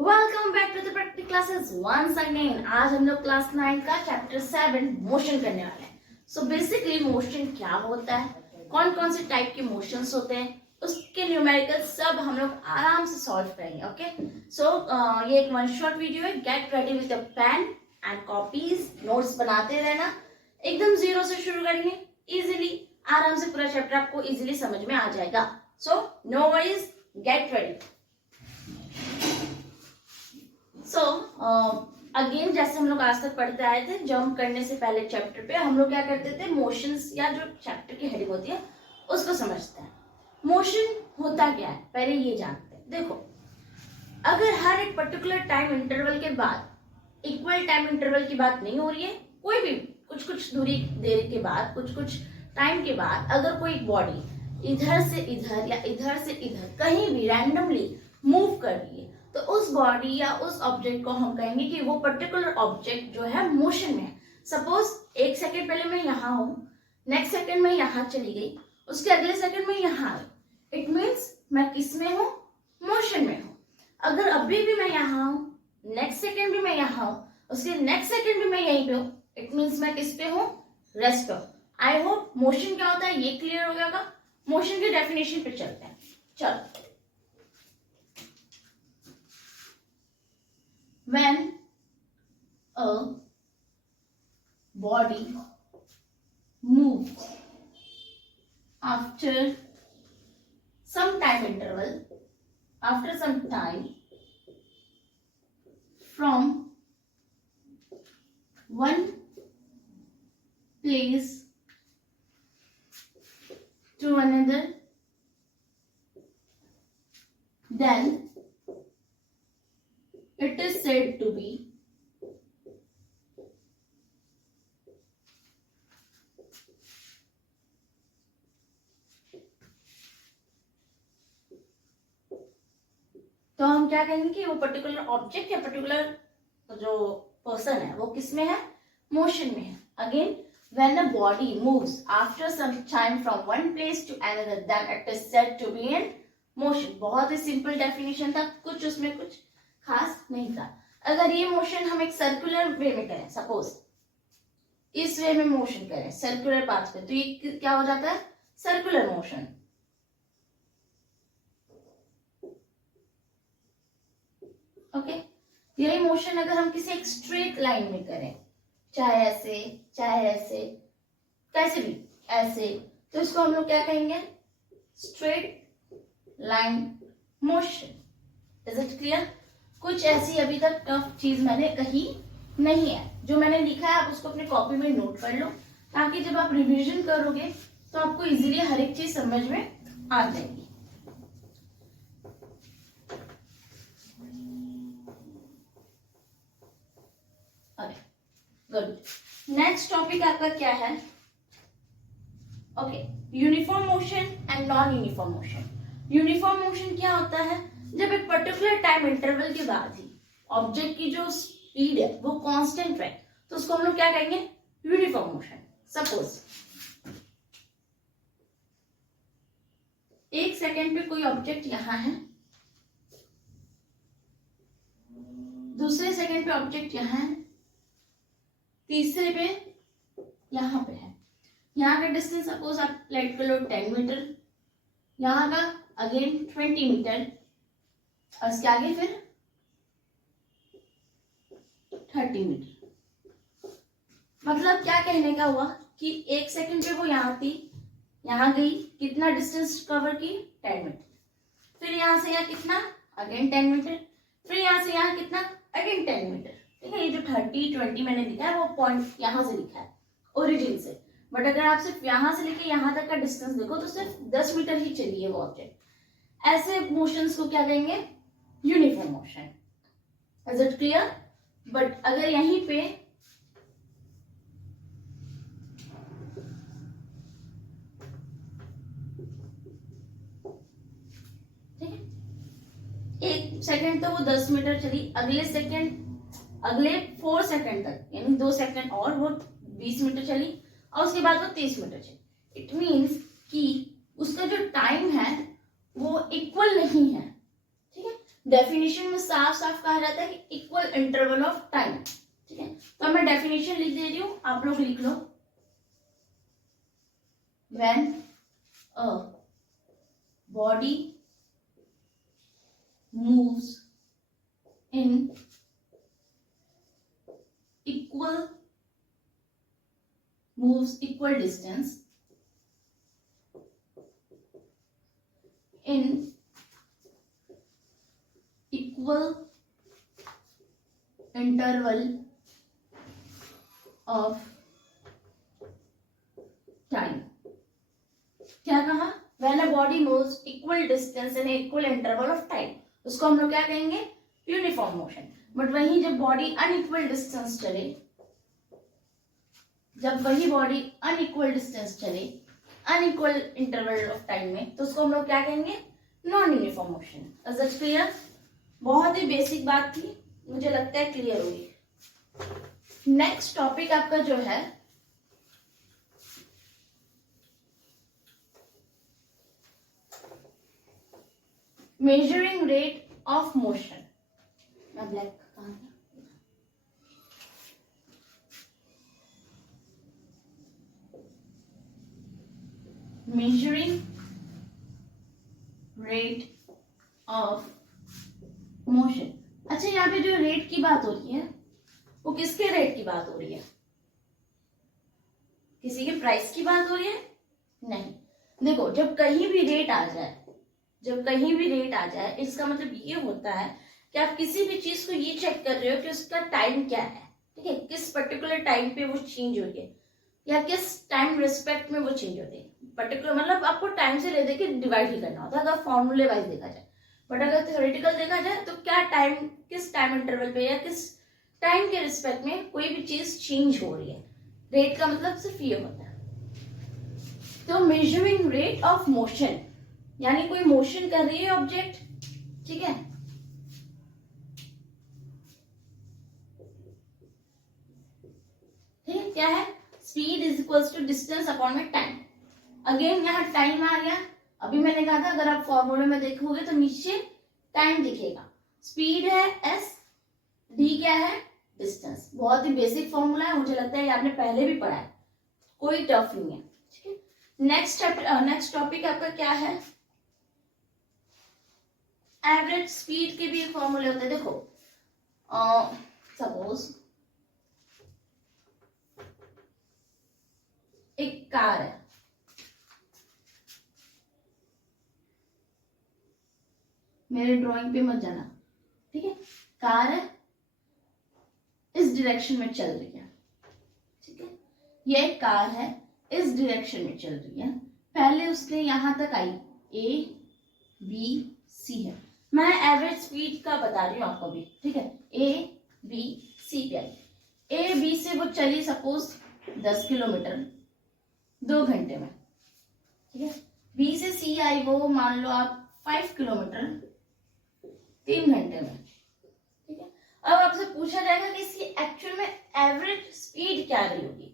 Welcome back to the practice classes once again. आज हम लोग क्लास 9 का चैप्टर 7 मोशन करने वाले हैं। सो बेसिकली मोशन क्या होता है, कौन कौन से टाइप के मोशंस होते हैं, उसके न्यूमेरिकल सब हम लोग आराम से सॉल्व करेंगे। ओके, सो ये एक वन शॉट वीडियो है। Get ready with a pen and copies, notes बनाते रहना। एकदम जीरो से शुरू करेंगे, इजीली आराम से पूरा चैप्टर आपको इजीली समझ में आ जाएगा। So no worries, get ready. So again जैसे हम लोग आज तक पढ़ते आए थे, जंप करने से पहले चैप्टर पे हम लोग क्या करते थे, मोशंस या जो चैप्टर की हेडिंग होती है उसको समझते हैं। मोशन होता क्या है पहले ये जानते हैं। देखो, अगर हर एक पर्टिकुलर टाइम इंटरवल के बाद इक्वल टाइम इंटरवल की बात नहीं हो रही है, कोई भी कुछ कुछ दूरी देर के बाद, कुछ कुछ टाइम के बाद अगर कोई बॉडी इधर से इधर या इधर से इधर कहीं भी रैंडमली मूव कर रही है, तो उस बॉडी या उस ऑब्जेक्ट को हम कहेंगे कि वो पर्टिकुलर ऑब्जेक्ट जो है मोशन में है। सपोज एक सेकेंड पहले मैं यहाँ हूँ, नेक्स्ट सेकेंड में यहाँ चली गई, उसके अगले सेकेंड में यहाँ आई, इट मीन्स मैं किस में हूँ, मोशन में हूँ। अगर अभी भी मैं यहाँ हूँ, नेक्स्ट सेकेंड भी मैं यहाँ हूँ, उसके नेक्स्ट सेकेंड भी मैं यहीं पे हूँ, इट मीन्स मैं किस पे हूँ, रेस्ट पे। आई होप मोशन क्या होता है ये क्लियर हो गया। मोशन की डेफिनेशन पे चलते हैं। चलो, when a body moves after some time interval, after some time, from one place to another, then it is said to be तो हम क्या कहेंगे कि वो पर्टिकुलर ऑब्जेक्ट या पर्टिकुलर जो पर्सन है वो किस में है, मोशन में है। Again, when a body moves after some time from one place to another, then it is said to be in motion। बहुत ही सिंपल डेफिनेशन था, कुछ उसमें कुछ खास नहीं था। अगर ये मोशन हम एक सर्कुलर वे में करें, सपोज इस वे में मोशन करें सर्कुलर पाथ पे, तो ये क्या हो जाता है, सर्कुलर मोशन। ओके, यही मोशन अगर हम किसी एक स्ट्रेट लाइन में करें, चाहे ऐसे चाहे ऐसे, कैसे भी ऐसे, तो इसको हम लोग क्या कहेंगे, straight line motion. Is it clear? कुछ ऐसी अभी तक टफ चीज मैंने कही नहीं है, जो मैंने लिखा है आप उसको अपने कॉपी में नोट कर लो, ताकि जब आप रिवीजन करोगे तो आपको इजीली हर एक चीज समझ में आ जाएगी। गुड, नेक्स्ट टॉपिक आपका क्या है? Okay, uniform motion and non uniform motion. Uniform motion क्या होता है, जब एक पर्टिकुलर टाइम इंटरवल के बाद ही ऑब्जेक्ट की जो स्पीड है वो कांस्टेंट रहे, तो उसको हम लोग क्या कहेंगे, यूनिफॉर्म मोशन। सपोज एक सेकेंड पे कोई ऑब्जेक्ट यहां है, दूसरे सेकेंड पे ऑब्जेक्ट यहां है, तीसरे पे यहां पे है। यहाँ का डिस्टेंस सपोज आप लेट कर लो 10 मीटर, यहाँ का अगेन 20 मीटर, और इसके आगे फिर 30 मीटर। मतलब क्या कहने का हुआ कि एक सेकंड पे वो यहाँ थी, यहाँ गई, कितना डिस्टेंस कवर की, 10 मीटर, फिर यहाँ से यहाँ कितना, अगेन 10 मीटर, फिर यहाँ से यहाँ कितना, अगेन 10 मीटर। ठीक है, ये जो 30 20 मैंने लिखा है वो पॉइंट यहाँ से लिखा है ओरिजिन से, बट अगर आप सिर्फ यहाँ से लेके यहाँ तक का डिस्टेंस देखो तो सिर्फ 10 मीटर ही चली है वो ऑब्जेक्ट। ऐसे मोशंस को क्या कहेंगे, uniform motion. Is it clear? But अगर यहीं पे ठीक है, एक सेकंड तो वो 10 मीटर चली, अगले सेकंड अगले 4 सेकंड तक, यानी 2 सेकंड और वो 20 मीटर चली, और उसके बाद वो 30 मीटर चली। इट मीन्स कि उसका जो टाइम है वो इक्वल नहीं है। ठीक है, डेफिनेशन में साफ साफ कहा जाता है कि इक्वल इंटरवल ऑफ टाइम, ठीक है। तो मैं डेफिनेशन लिख दे रही हूं, आप लोग लिख लो। When a body moves in equal distance in equal interval of time। क्या कहा? When a body moves equal distance in equal interval of time, उसको हम लोग क्या कहेंगे? Uniform motion. बट वही जब बॉडी अनइक्वल डिस्टेंस चले, जब वही बॉडी अनइक्वल डिस्टेंस चले अनइक्वल इंटरवल ऑफ टाइम में, तो उसको हम लोग क्या कहेंगे? Non uniform motion. Is it clear? बहुत ही बेसिक बात थी, मुझे लगता है क्लियर हुई। नेक्स्ट टॉपिक आपका जो है मेजरिंग रेट ऑफ मोशन। मैं black measuring rate of motion। अच्छा, यहाँ पे जो रेट की बात हो रही है वो किसके रेट की बात हो रही है? किसी के प्राइस की बात हो रही है? नहीं। देखो, जब कहीं भी रेट आ जाए, जब कहीं भी रेट आ जाए, इसका मतलब ये होता है कि आप किसी भी चीज को ये चेक कर रहे हो कि उसका टाइम क्या है, ठीक है, किस पर्टिकुलर टाइम पे वो चेंज हो रही है या किस टाइम रिस्पेक्ट में वो चेंज होती है। पर्टिकुलर मतलब आपको टाइम से ले देके डिवाइड ही करना होता है अगर फॉर्मूले वाइज देखा जाए। बट अगर थ्योरेटिकल देखा जाए तो क्या टाइम, किस टाइम इंटरवल पे या किस टाइम के रिस्पेक्ट में कोई भी चीज चेंज हो रही है। रेट का मतलब सिर्फ ये होता है। तो मेजरिंग रेट ऑफ मोशन, यानी कोई मोशन कर रही है ऑब्जेक्ट, ठीक है, ठीक है, क्या है? Speed is equals to distance upon में टाइम। अगेन यहाँ टाइम आ गया। अभी मैंने कहा था अगर आप फॉर्मूले में देखोगे तो नीचे टाइम दिखेगा। स्पीड है एस, डी क्या है? डिस्टेंस। बहुत ही बेसिक फॉर्मूला है, मुझे लगता है ये आपने पहले भी पढ़ा है, कोई टफ नहीं है, ठीक है। नेक्स्ट टॉपिक आपका क्या है? एवरेज स्पीड के भी फॉर्मूले होते हैं। देखो, सपोज एक कार है, मेरे ड्राइंग पे मत जाना, ठीक है। कार है, इस डायरेक्शन में चल रही है, ठीक है। ये कार है, इस डायरेक्शन में चल रही है। पहले उसने यहां तक आई, ए बी सी है। मैं एवरेज स्पीड का बता रही हूँ आपको भी, ठीक है। ए बी सी पे आई, ए बी से वो चली सपोज 10 किलोमीटर 2 घंटे में, ठीक है। बी से सी आई वो मान लो आप 5 किलोमीटर 3 घंटे में, ठीक है। अब आपसे पूछा जाएगा कि इसकी एक्चुअल में एवरेज स्पीड क्या रही होगी,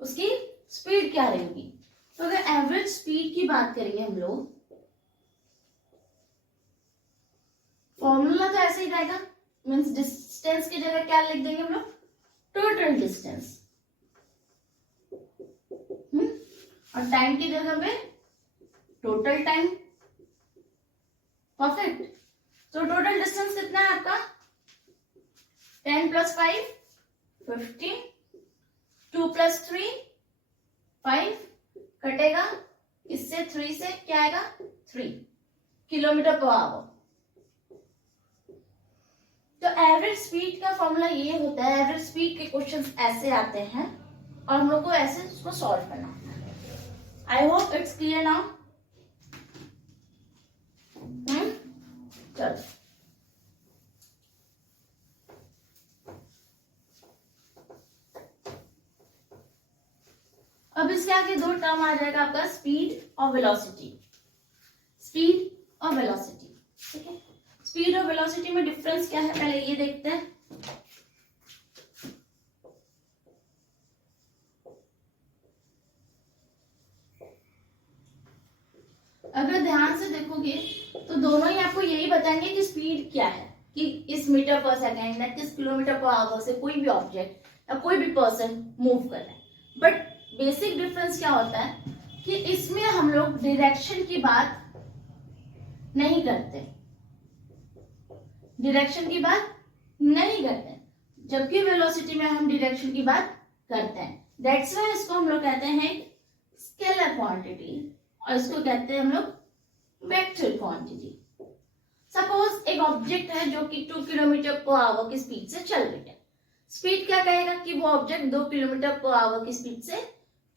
उसकी स्पीड क्या रही होगी। तो अगर एवरेज स्पीड की बात करेंगे हम लोग, फॉर्मूला तो ऐसे ही रहेगा, मींस डिस्टेंस की जगह क्या लिख देंगे हम लोग? Total distance. और टाइम की जगह पे टोटल टाइम। परफेक्ट। तो टोटल डिस्टेंस कितना है आपका? 10 + 5 15, 2 + 3 5, कटेगा इससे 3 से क्या आएगा? 3 किलोमीटर पर आवर। तो एवरेज स्पीड का फॉर्मूला ये होता है, एवरेज स्पीड के क्वेश्चंस ऐसे आते हैं और हम लोग को ऐसे उसको सॉल्व करना होता है। I hope it's clear now. चलो, अब इसके आगे 2 टर्म आ जाएगा आपका, स्पीड और वेलोसिटी। स्पीड और वेलोसिटी, ठीक है। स्पीड और वेलोसिटी में डिफरेंस क्या है पहले ये देखते हैं। अगर ध्यान से देखोगे तो दोनों ही आपको यही बताएंगे कि स्पीड स्पीड क्या है कि इस मीटर पर सेकेंड या किस किलोमीटर पर आवर से कोई भी ऑब्जेक्ट या कोई भी पर्सन मूव कर रहा है। बट बेसिक डिफरेंस क्या होता है कि इसमें हम लोग डायरेक्शन की बात नहीं करते, डायरेक्शन की बात नहीं करते, जबकि वेलोसिटी में हम डायरेक्शन की बात करते हैं। दैट्स व्हाई इसको हम लोग कहते हैं स्केलर क्वांटिटी और इसको कहते हैं हम लोग वेक्टर क्वांटिटी। सपोज एक ऑब्जेक्ट है जो कि 2 किलोमीटर पर आवर की स्पीड से चल रही है। स्पीड क्या कहेगा कि वो ऑब्जेक्ट 2 किलोमीटर पर आवर की स्पीड से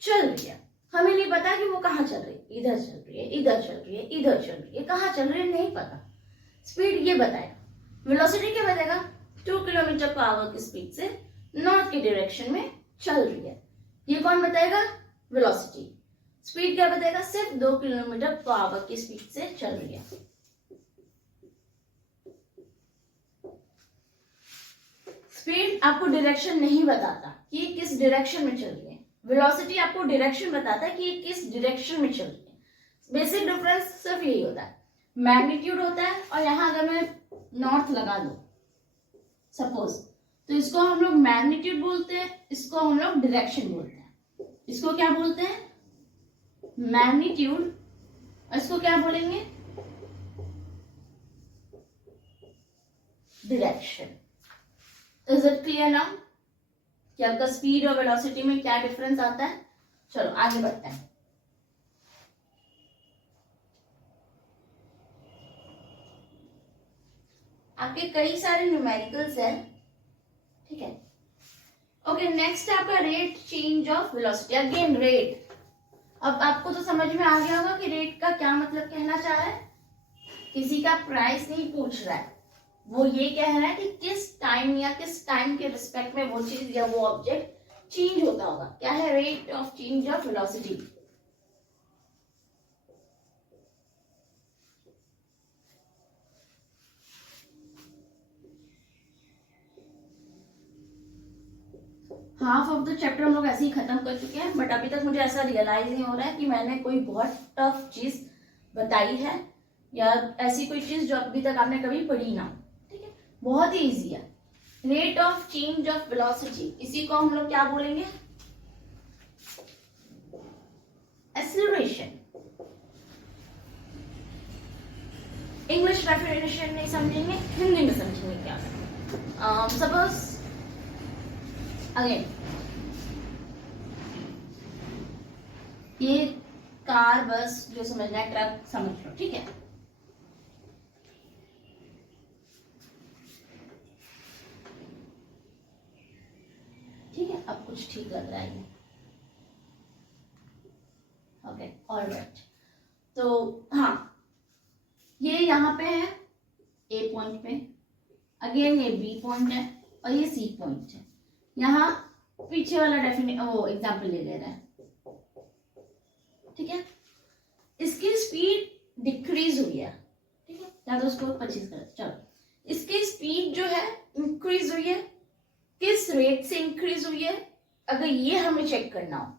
चल रही है। हमें नहीं पता कि वो कहाँ चल रही है, इधर चल रही है, इधर चल रही है, इधर चल रही है, कहाँ चल रही है नहीं पता। स्पीड ये बताएगा। वेलोसिटी क्या बताएगा? 2 किलोमीटर पर आवर की स्पीड से नॉर्थ की डायरेक्शन में चल रही है। ये कौन बताएगा? वेलोसिटी। स्पीड क्या बताएगा? सिर्फ 2 किलोमीटर पर आवर की स्पीड से चल रही है। स्पीड आपको डायरेक्शन नहीं बताता कि किस डायरेक्शन में चल रही है। वेलोसिटी आपको डायरेक्शन बताता है कि ये किस डायरेक्शन में चल रही है। बेसिक डिफरेंस सिर्फ यही होता है, मैग्नीट्यूड होता है। और यहां अगर मैं नॉर्थ लगा दूं सपोज, तो इसको हम लोग मैग्नीट्यूड बोलते हैं, इसको हम लोग डायरेक्शन बोलते हैं। इसको क्या बोलते हैं? मैग्नीट्यूड। और इसको क्या बोलेंगे? Direction. Is it clear now कि आपका स्पीड और वेलोसिटी में क्या डिफरेंस आता है? चलो आगे बढ़ते हैं। आपके कई सारे न्यूमेरिकल्स हैं, ठीक है। ओके, नेक्स्ट है आपका rate change of velocity. Again rate. अब आपको तो समझ में आ गया होगा कि रेट का क्या मतलब कहना चाह रहा है। किसी का प्राइस नहीं पूछ रहा है, वो ये कह रहा है कि किस टाइम या किस टाइम के रिस्पेक्ट में वो चीज या वो ऑब्जेक्ट चेंज होता होगा। क्या है? Rate of change of velocity. Half of the chapter हम लोग ऐसे ही खत्म कर चुके हैं, बट अभी तक मुझे ऐसा रियलाइज नहीं हो रहा है कि मैंने कोई बहुत टफ चीज बताई है या ऐसी कोई चीज जो अभी तक आपने कभी पढ़ी ना। ठीक है, बहुत ही इजी है। Rate of change of velocity, इसी को हम लोग क्या बोलेंगे? एक्सेलरेशन। इंग्लिश डेफिनेशन नहीं समझेंगे, हिंदी में समझेंगे क्या। सपोज अगेन ये कार, बस जो समझना है, ट्रक समझ लो, ठीक है। ठीक है, अब कुछ ठीक लग रहा है। Okay, alright. तो हाँ, ये यहाँ पे है ए पॉइंट पे, अगेन ये बी पॉइंट है और ये सी पॉइंट है। यहाँ पीछे वाला वो एग्जाम्पल ले रहे हैं, ठीक है। इसकी स्पीड डिक्रीज हुई है, ठीक है, या तो उसको 25 कर। चलो, इसकी स्पीड जो है इंक्रीज हुई है। किस रेट से इंक्रीज हुई है? अगर ये हमें चेक करना हो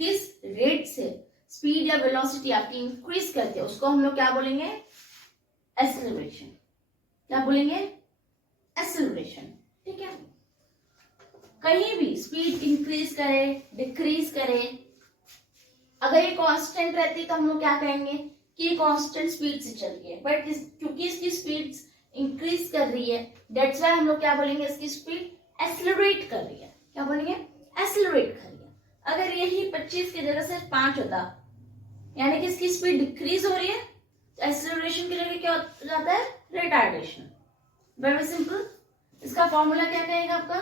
किस रेट से स्पीड या वेलोसिटी आपकी इंक्रीज करते हैं, उसको हम लोग क्या बोलेंगे? एक्सेलरेशन। क्या बोलेंगे? एक्सेलरेशन, ठीक है। कहीं भी स्पीड इंक्रीज करे डिक्रीज करे, अगर ये कांस्टेंट रहती तो हम लोग क्या कहेंगे कि ये कांस्टेंट स्पीड से चल रही है। बट क्योंकि इसकी स्पीड इंक्रीज कर रही है, दैट्स व्हाई हम लोग क्या बोलेंगे? इसकी स्पीड एक्सेलरेट कर रही है। क्या बोलेंगे? एक्सेलरेट कर रही है। अगर यही 25 की जगह से 5 होता, यानी कि इसकी स्पीड डिक्रीज हो रही है, तो एक्सेलरेशन की जगह क्या हो जाता है? रिटार्डेशन। Very simple. इसका फॉर्मूला क्या कहेगा आपका?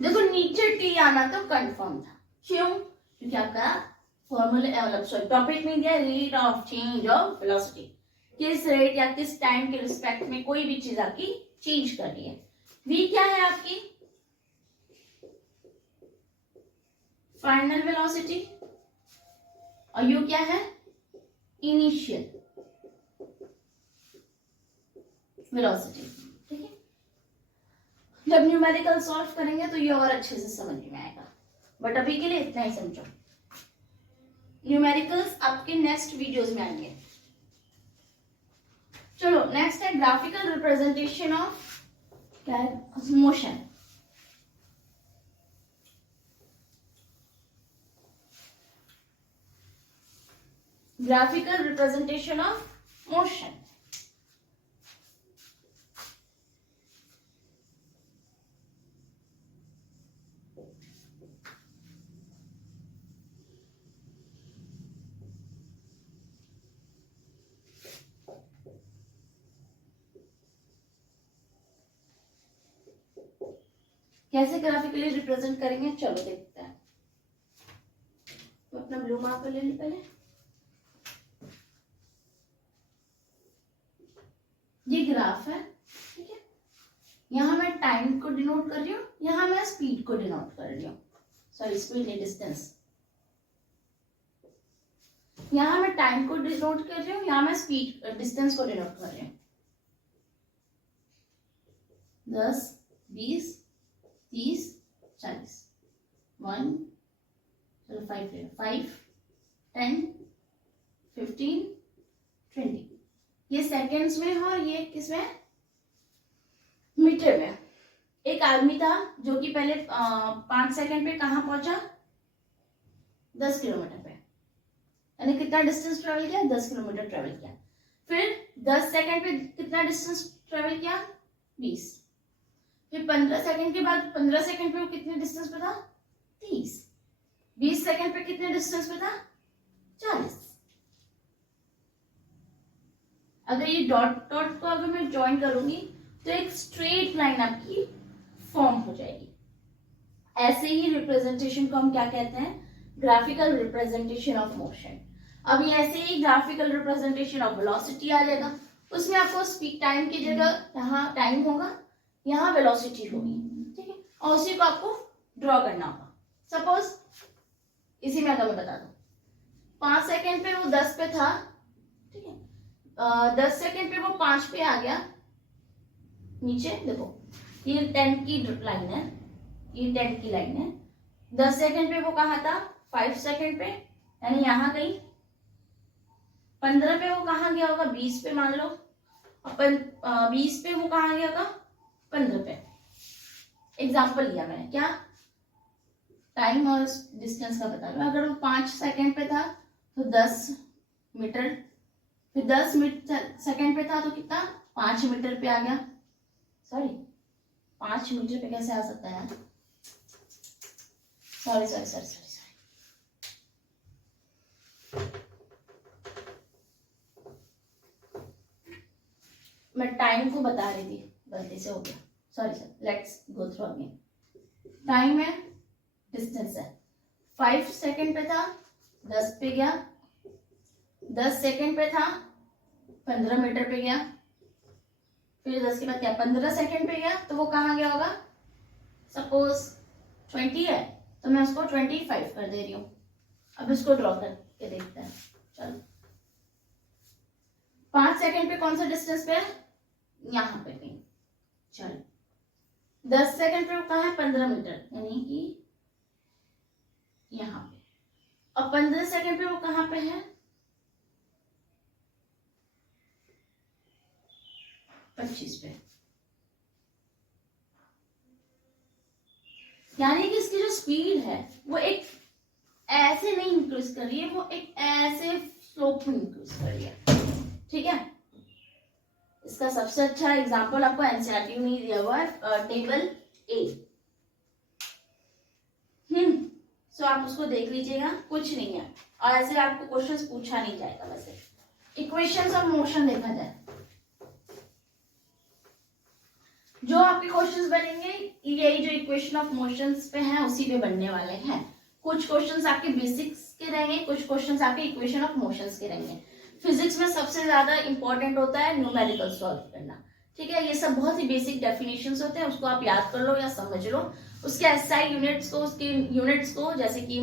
देखो, नीचे टी आना तो कंफर्म था। क्यों? क्योंकि आपका फॉर्मूला टॉपिक में दिया rate of change of velocity. किस रेट या किस टाइम के रिस्पेक्ट में कोई भी चीज आपकी चेंज कर रही है। वी क्या है आपकी? Final velocity. और यू क्या है? इनिशियल वेलोसिटी, ठीक है। जब न्यूमेरिकल सॉल्व करेंगे तो ये और अच्छे से समझ में आएगा, बट अभी के लिए इतना ही समझो। न्यूमेरिकल्स आपके नेक्स्ट वीडियोस में आएंगे। चलो नेक्स्ट है ग्राफिकल रिप्रेजेंटेशन ऑफ क्या है, motion. Graphical representation of motion. कैसे ग्राफिकली रिप्रेजेंट करेंगे, चलो देखते हैं। तो अपना ब्लू मार्कर ले ली पहले। ये ग्राफ है, ठीक है। यहां मैं टाइम को डिनोट कर रही हूँ, यहां मैं स्पीड को डिनोट कर रही हूँ, सॉरी स्पीड नहीं डिस्टेंस। यहां मैं टाइम को डिनोट कर रही हूँ, यहां मैं स्पीड डिस्टेंस को डिनोट कर रही हूँ। 10, 20, 30, 40, 1, चलो 5 ले लो, 5, 10, 15, 20। ये सेकेंड्स में है और ये किसमें, मीटर में। एक आदमी था जो कि पहले 5 सेकंड पे कहाँ पहुंचा, 10 किलोमीटर पे, यानी कितना डिस्टेंस ट्रेवल किया, 10 किलोमीटर ट्रेवल किया। फिर 10 सेकंड पे कितना डिस्टेंस ट्रेवल किया, 20। फिर 15 सेकंड के बाद 15 सेकंड पे वो कितने डिस्टेंस पे था, 30। 20 सेकंड पे कितने डिस्टेंस पे था, 40। अगर ये डॉट डॉट को अगर मैं ज्वाइन करूंगी तो एक स्ट्रेट लाइन आपकी फॉर्म हो जाएगी। ऐसे ही रिप्रेजेंटेशन को हम क्या कहते हैं, ग्राफिकल रिप्रेजेंटेशन ऑफ मोशन। अभी ऐसे ही ग्राफिकल रिप्रेजेंटेशन ऑफ वेलोसिटी आ जाएगा, उसमें आपको स्पीड टाइम की जगह यहाँ टाइम होगा, यहाँ वेलोसिटी होगी, ठीक है, और उसी को आपको ड्रॉ करना होगा। सपोज इसी में अगर मैं बता दूं 5 सेकंड पे वो 10 पे था, ठीक है, 10 सेकंड पे वो 5 पे आ गया, नीचे देखो ये 10 की लाइन है, ये 10 की लाइन है। 10 सेकंड पे वो कहा था 5 सेकंड पे, यानी यहाँ गई। 15 पे वो कहाँ गया होगा, 20 पे मान लो, अपन 20 पे वो कहाँ गया होगा, 15 पे। एग्जाम्पल लिया मैंने, क्या टाइम और डिस्टेंस का बता रहा हूँ। अगर वो 5 सेकंड पे था तो 10 मीटर, फिर 10 सेकंड पे था तो कितना, 5 मीटर पे आ गया। सॉरी 5 मीटर पे कैसे आ सकता है यार, sorry sorry sorry sorry sorry. मैं टाइम को बता रही थी, गलती से हो गया, sorry sir, let's go through again. Time है, डिस्टेंस है, 5 सेकंड पे था 10 पे गया, 10 सेकंड पे था 15 मीटर पे गया, फिर 10 के बाद क्या 15 सेकंड पे गया तो वो कहाँ गया होगा, सपोज 20 है तो मैं उसको 25 कर दे रही हूँ। अब इसको ड्रॉ करके देखते हैं, चलो 5 सेकंड पे कौन सा डिस्टेंस पे है, यहाँ पे कहीं, चलो 10 सेकंड पे वो कहाँ है, 15 मीटर, यानी कि यहाँ पे। और 15 सेकंड पे वो कहाँ पे है, 25 पे। यानी कि इसकी जो स्पीड है वो एक ऐसे नहीं इंक्रीज कर रही है, वो एक ऐसे स्लोप में इंक्रीज कर रही है, ठीक है। इसका सबसे अच्छा एग्जांपल आपको एनसीईआरटी में दिया हुआ है, टेबल ए। सो आप उसको देख लीजिएगा, कुछ नहीं है, और ऐसे आपको क्वेश्चंस पूछा नहीं जाएगा। वैसे इक्वेशंस ऑफ मोशन देखा जाए, जो आपके क्वेश्चंस बनेंगे यही जो इक्वेशन ऑफ मोशंस पे हैं उसी पे बनने वाले हैं। कुछ क्वेश्चंस आपके बेसिक्स के रहेंगे, कुछ क्वेश्चंस आपके इक्वेशन ऑफ मोशंस के रहेंगे। फिजिक्स में सबसे ज्यादा इंपॉर्टेंट होता है न्यूमेरिकल सॉल्व करना, ठीक है। ये सब बहुत ही बेसिक डेफिनेशंस होते हैं, उसको आप याद कर लो या समझ लो। उसके एसआई यूनिट्स को, उसके यूनिट्स को, जैसे कि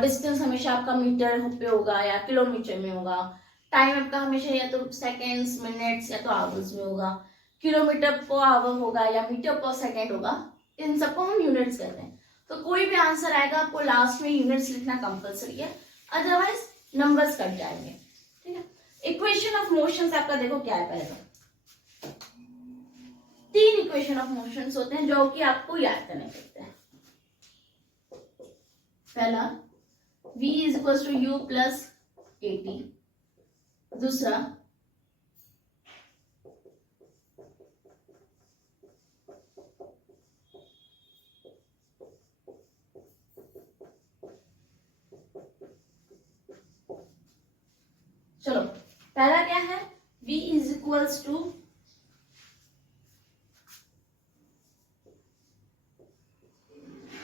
डिस्टेंस हमेशा आपका मीटर पे होगा या किलोमीटर में होगा, टाइम आपका हमेशा या तो सेकेंड्स, मिनट्स या तो आवर्स में होगा, किलोमीटर पर आवर होगा या मीटर पर सेकेंड होगा, इन सबको हम यूनिट्स कहते हैं। तो कोई भी आंसर आएगा आपको लास्ट में यूनिट्स लिखना कंपलसरी है, अदरवाइज नंबर्स कट जाएंगे, ठीक है। इक्वेशन ऑफ मोशंस आपका देखो क्या है, पहले 3 इक्वेशन ऑफ मोशंस होते हैं जो कि आपको याद करने पड़ते हैं। पहला v is equal to u plus AT, दूसरा चलो पहला क्या है, v is equals to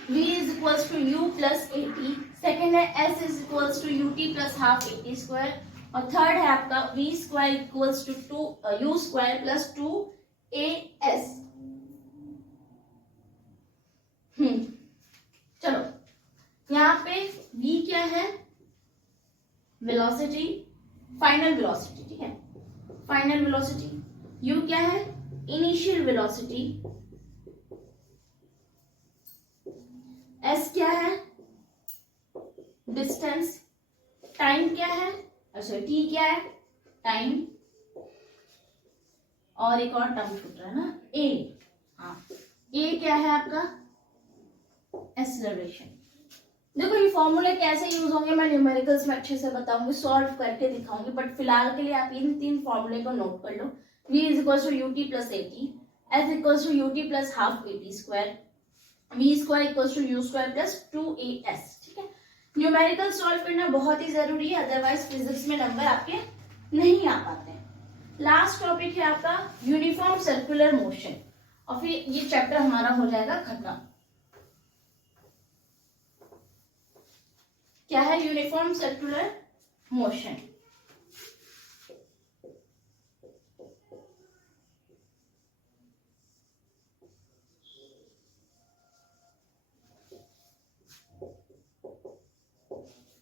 v is equals to u plus AT, second है s is equals to ut plus half AT square, और थर्ड है आपका v square equals to u square plus 2as। चलो यहाँ पे v क्या है, velocity, final velocity, ठीक है, फाइनल वेलोसिटी। u क्या है, इनिशियल वेलोसिटी। s क्या है, डिस्टेंस। टाइम क्या है, अच्छा t क्या है, टाइम। और एक और टर्म छूट रहा है ना, a। हाँ, a क्या है आपका, एक्सेलरेशन। देखो ये फॉर्मूले कैसे यूज होंगे मैं न्यूमेरिकल्स में अच्छे से बताऊंगी, सॉल्व करके दिखाऊंगी, बट फिलहाल के लिए आप इन 3 फॉर्मूले को नोट कर लो। v is equal to ut plus AT, s equal to ut plus half AT square, v square equal to u square plus 2as, ठीक है। न्यूमेरिकल सॉल्व करना बहुत ही जरूरी है, अदरवाइज फिजिक्स में नंबर आपके नहीं आ पाते हैं। लास्ट टॉपिक है आपका यूनिफॉर्म सर्कुलर मोशन, और फिर ये चैप्टर हमारा हो जाएगा खत्म। क्या है यूनिफॉर्म सर्कुलर मोशन,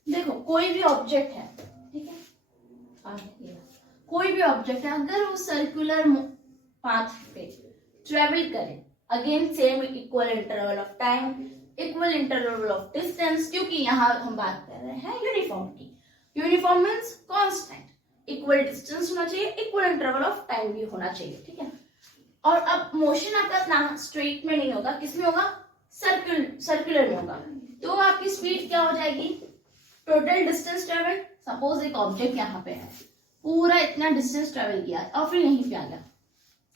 देखो कोई भी ऑब्जेक्ट है, ठीक है, कोई भी ऑब्जेक्ट है, अगर वो सर्कुलर पाथ पे ट्रेवल करे, again same equal interval of time, equal interval of distance, क्योंकि यहाँ हम बात कर रहे हैं यूनिफॉर्म की। Uniform means constant, equal distance होना चाहिए, इक्वल इंटरवल ऑफ टाइम भी होना चाहिए, ठीक है। और अब मोशन आपका ना स्ट्रेट में नहीं होगा, किसमें होगा, सर्कुलर में होगा, तो आपकी स्पीड क्या हो जाएगी, टोटल डिस्टेंस ट्रेवल। सपोज एक ऑब्जेक्ट यहाँ पे है, पूरा इतना डिस्टेंस ट्रेवल किया और फिर यहीं पे आ गया,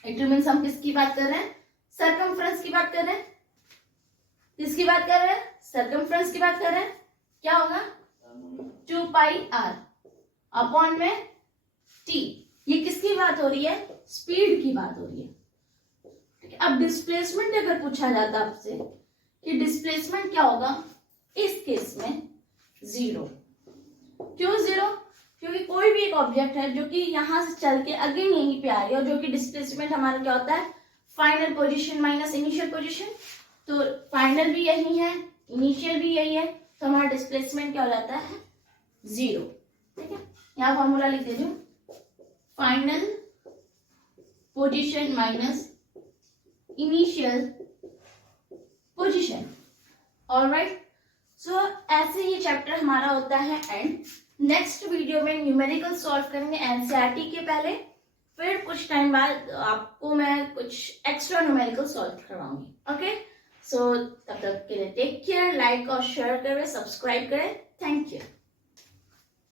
इट मीन्स हम किसकी बात कर रहे हैं, सर्कमफ्रेंस की बात कर रहे हैं, किसकी बात कर रहे हैं, सर्कमफ्रेंस की बात कर रहे हैं। क्या होगा, 2 पाई r अपॉन में t। ये किसकी बात हो रही है, स्पीड की बात हो रही है, ठीक है। अब डिस्प्लेसमेंट अगर पूछा जाता आपसे कि डिस्प्लेसमेंट क्या होगा, इस केस में 0। क्यों 0, क्योंकि कोई भी एक ऑब्जेक्ट है जो कि यहां से चल के अगेन यहीं पे आ रही है, और जो कि डिस्प्लेसमेंट हमारा क्या होता है, final position minus initial position, तो फाइनल भी यही है, इनिशियल भी यही है, तो हमारा डिस्प्लेसमेंट क्या हो जाता है, 0, ठीक है। यहाँ फॉर्मूला लिख दे दूं, final position minus initial position. Alright, so ऐसे ये चैप्टर हमारा होता है एंड। नेक्स्ट वीडियो में न्यूमेरिकल सॉल्व करेंगे एनसीईआरटी के पहले, फिर कुछ टाइम बाद आपको मैं कुछ एक्स्ट्रा न्यूमेरिकल सॉल्व करवाऊंगी। ओके, सो तब तक के लिए टेक केयर, लाइक और शेयर करें, सब्सक्राइब करें, थैंक यू।